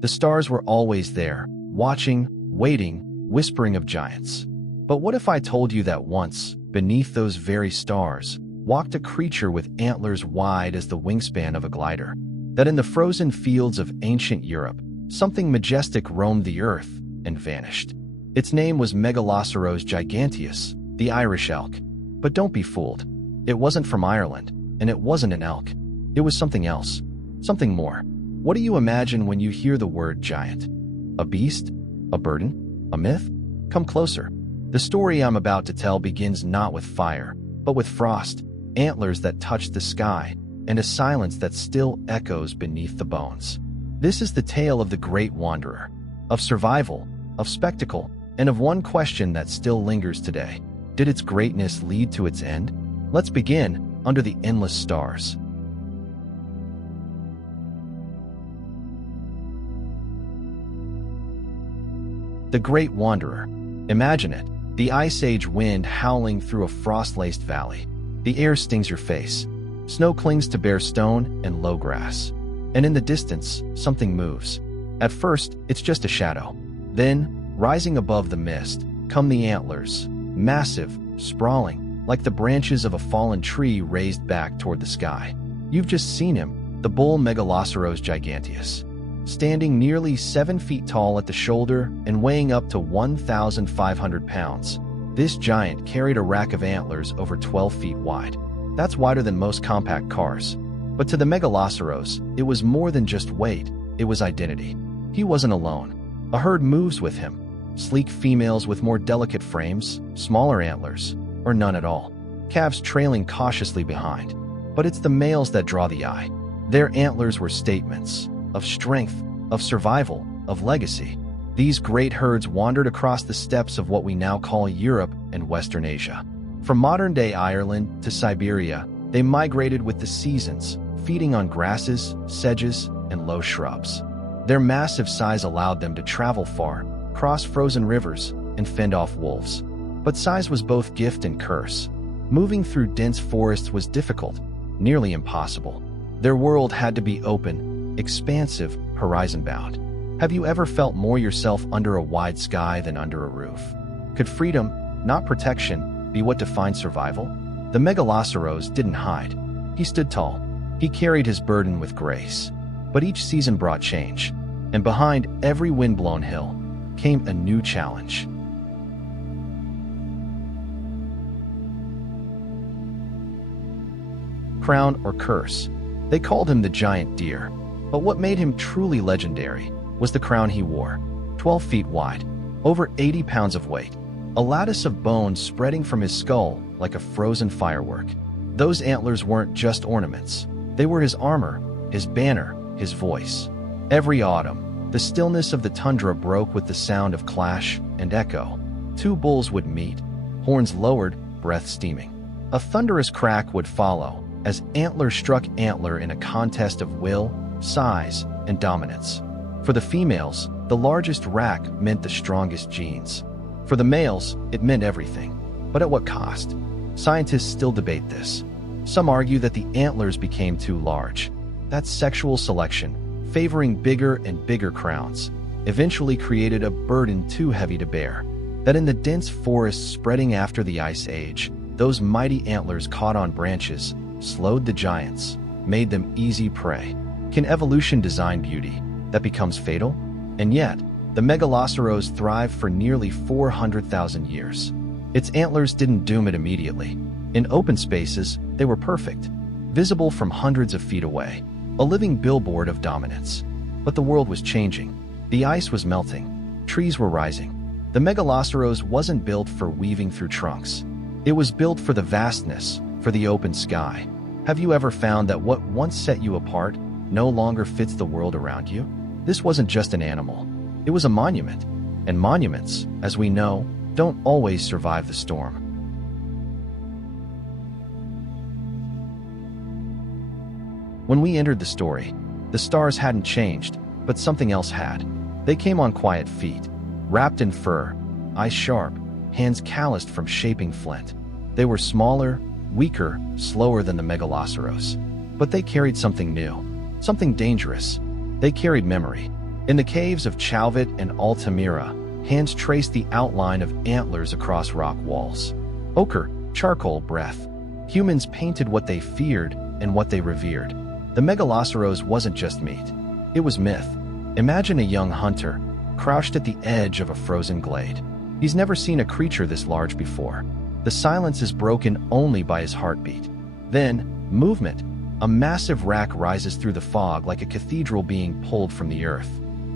The stars were always there, watching, waiting, whispering of giants. But what if I told you that once, beneath those very stars, walked a creature with antlers wide as the wingspan of a glider? That in the frozen fields of ancient Europe, something majestic roamed the earth and vanished. Its name was Megaloceros giganteus, the Irish elk. But don't be fooled. It wasn't from Ireland, and it wasn't an elk. It was something else, something more. What do you imagine when you hear the word giant? A beast? A burden? A myth? Come closer. The story I'm about to tell begins not with fire, but with frost, antlers that touch the sky, and a silence that still echoes beneath the bones. This is the tale of the great wanderer, of survival, of spectacle, and of one question that still lingers today. Did its greatness lead to its end? Let's begin under the endless stars. The Great Wanderer. Imagine it, the Ice Age wind howling through a frost-laced valley. The air stings your face. Snow clings to bare stone and low grass. And in the distance, something moves. At first, it's just a shadow. Then, rising above the mist, come the antlers, massive, sprawling, like the branches of a fallen tree raised back toward the sky. You've just seen him, the bull Megaloceros giganteus. Standing nearly 7 feet tall at the shoulder and weighing up to 1,500 pounds, this giant carried a rack of antlers over 12 feet wide. That's wider than most compact cars. But to the Megaloceros, it was more than just weight, it was identity. He wasn't alone. A herd moves with him. Sleek females with more delicate frames, smaller antlers, or none at all. Calves trailing cautiously behind. But it's the males that draw the eye. Their antlers were statements of strength, of survival, of legacy. These great herds wandered across the steppes of what we now call Europe and Western Asia. From modern-day Ireland to Siberia, they migrated with the seasons, feeding on grasses, sedges, and low shrubs. Their massive size allowed them to travel far, cross frozen rivers, and fend off wolves. But size was both gift and curse. Moving through dense forests was difficult, nearly impossible. Their world had to be open, expansive, horizon-bound. Have you ever felt more yourself under a wide sky than under a roof? Could freedom, not protection, be what defined survival? The Megaloceros didn't hide. He stood tall. He carried his burden with grace. But each season brought change, and behind every wind-blown hill came a new challenge. Crown or curse. They called him the giant deer. But what made him truly legendary was the crown he wore, 12 feet wide, over 80 pounds of weight, a lattice of bone spreading from his skull like a frozen firework. Those antlers weren't just ornaments. They were his armor, his banner, his voice. Every autumn, the stillness of the tundra broke with the sound of clash and echo. Two bulls would meet, horns lowered, breath steaming. A thunderous crack would follow as antler struck antler in a contest of will, size, and dominance. For the females, the largest rack meant the strongest genes. For the males, it meant everything. But at what cost? Scientists still debate this. Some argue that the antlers became too large. That sexual selection, favoring bigger and bigger crowns, eventually created a burden too heavy to bear. That in the dense forests spreading after the Ice Age, those mighty antlers caught on branches, slowed the giants, made them easy prey. Can evolution design beauty that becomes fatal? And yet, the Megaloceros thrived for nearly 400,000 years. Its antlers didn't doom it immediately. In open spaces, they were perfect, visible from hundreds of feet away, a living billboard of dominance. But the world was changing. The ice was melting. Trees were rising. The Megaloceros wasn't built for weaving through trunks. It was built for the vastness, for the open sky. Have you ever found that what once set you apart no longer fits the world around you? This wasn't just an animal. It was a monument. And monuments, as we know, don't always survive the storm. When we entered the story, the stars hadn't changed, but something else had. They came on quiet feet, wrapped in fur, eyes sharp, hands calloused from shaping flint. They were smaller, weaker, slower than the Megaloceros. But they carried something new, something dangerous. They carried memory. In the caves of Chauvet and Altamira, hands traced the outline of antlers across rock walls. Ochre, charcoal, breath. Humans painted what they feared and what they revered. The Megaloceros wasn't just meat. It was myth. Imagine a young hunter, crouched at the edge of a frozen glade. He's never seen a creature this large before. The silence is broken only by his heartbeat. Then, movement. A massive rack rises through the fog like a cathedral being pulled from the earth.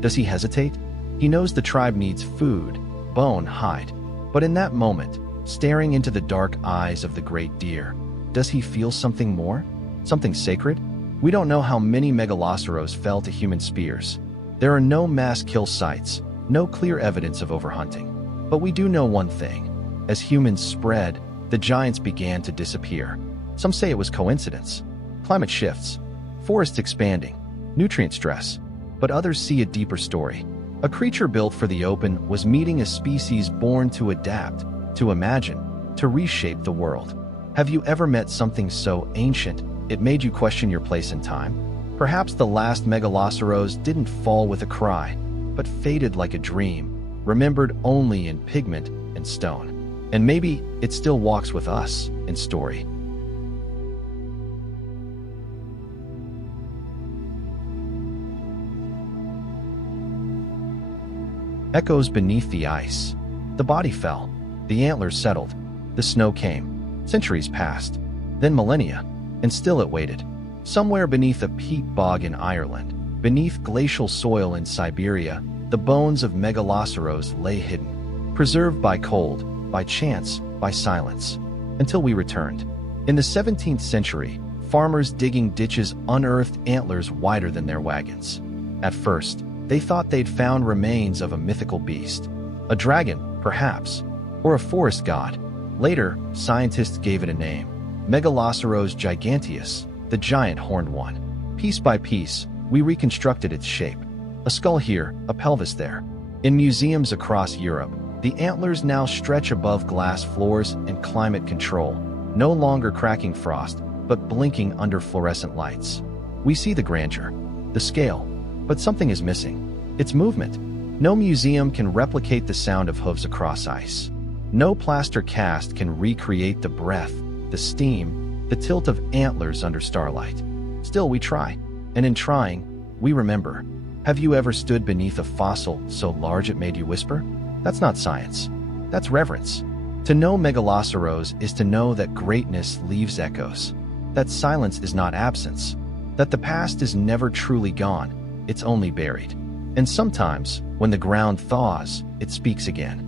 Does he hesitate? He knows the tribe needs food, bone, hide. But in that moment, staring into the dark eyes of the great deer, does he feel something more? Something sacred? We don't know how many Megaloceros fell to human spears. There are no mass kill sites, no clear evidence of overhunting. But we do know one thing. As humans spread, the giants began to disappear. Some say it was coincidence. Climate shifts, forests expanding, nutrient stress. But others see a deeper story. A creature built for the open was meeting a species born to adapt, to imagine, to reshape the world. Have you ever met something so ancient it made you question your place in time? Perhaps the last Megaloceros didn't fall with a cry, but faded like a dream, remembered only in pigment and stone. And maybe it still walks with us in story. Echoes beneath the ice. The body fell. The antlers settled. The snow came. Centuries passed. Then millennia. And still it waited. Somewhere beneath a peat bog in Ireland, beneath glacial soil in Siberia, the bones of Megaloceros lay hidden, preserved by cold, by chance, by silence, until we returned. In the 17th century, farmers digging ditches unearthed antlers wider than their wagons. At first, they thought they'd found remains of a mythical beast, a dragon, perhaps, or a forest god. Later, scientists gave it a name, Megaloceros giganteus, the giant horned one. Piece by piece, we reconstructed its shape. A skull here, a pelvis there. In museums across Europe, the antlers now stretch above glass floors and climate control, no longer cracking frost, but blinking under fluorescent lights. We see the grandeur, the scale, but something is missing. It's movement. No museum can replicate the sound of hooves across ice. No plaster cast can recreate the breath, the steam, the tilt of antlers under starlight. Still, we try. And in trying, we remember. Have you ever stood beneath a fossil so large it made you whisper? That's not science. That's reverence. To know Megaloceros is to know that greatness leaves echoes, that silence is not absence, that the past is never truly gone, it's only buried. And sometimes, when the ground thaws, it speaks again.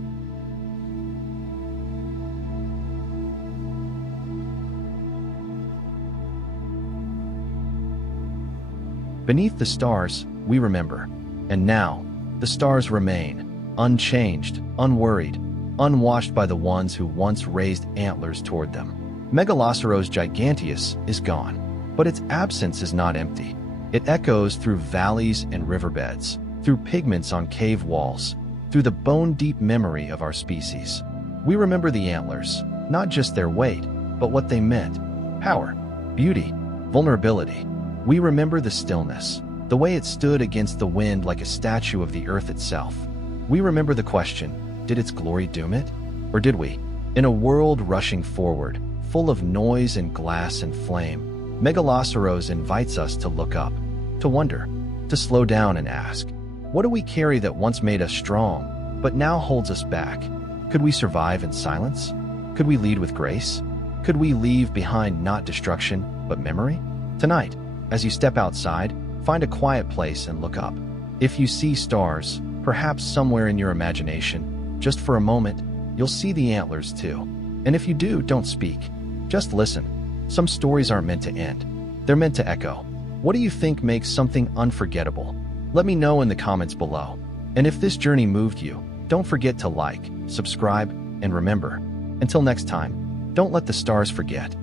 Beneath the stars, we remember. And now, the stars remain, unchanged, unworried, unwashed by the ones who once raised antlers toward them. Megaloceros giganteus is gone, but its absence is not empty. It echoes through valleys and riverbeds, through pigments on cave walls, through the bone-deep memory of our species. We remember the antlers, not just their weight, but what they meant. Power, beauty, vulnerability. We remember the stillness, the way it stood against the wind like a statue of the earth itself. We remember the question, did its glory doom it? Or did we? In a world rushing forward, full of noise and glass and flame, Megaloceros invites us to look up, to wonder, to slow down and ask, what do we carry that once made us strong, but now holds us back? Could we survive in silence? Could we lead with grace? Could we leave behind not destruction, but memory? Tonight, as you step outside, find a quiet place and look up. If you see stars, perhaps somewhere in your imagination, just for a moment, you'll see the antlers too. And if you do, don't speak. Just listen. Some stories aren't meant to end. They're meant to echo. What do you think makes something unforgettable? Let me know in the comments below. And if this journey moved you, don't forget to like, subscribe, and remember. Until next time, don't let the stars forget.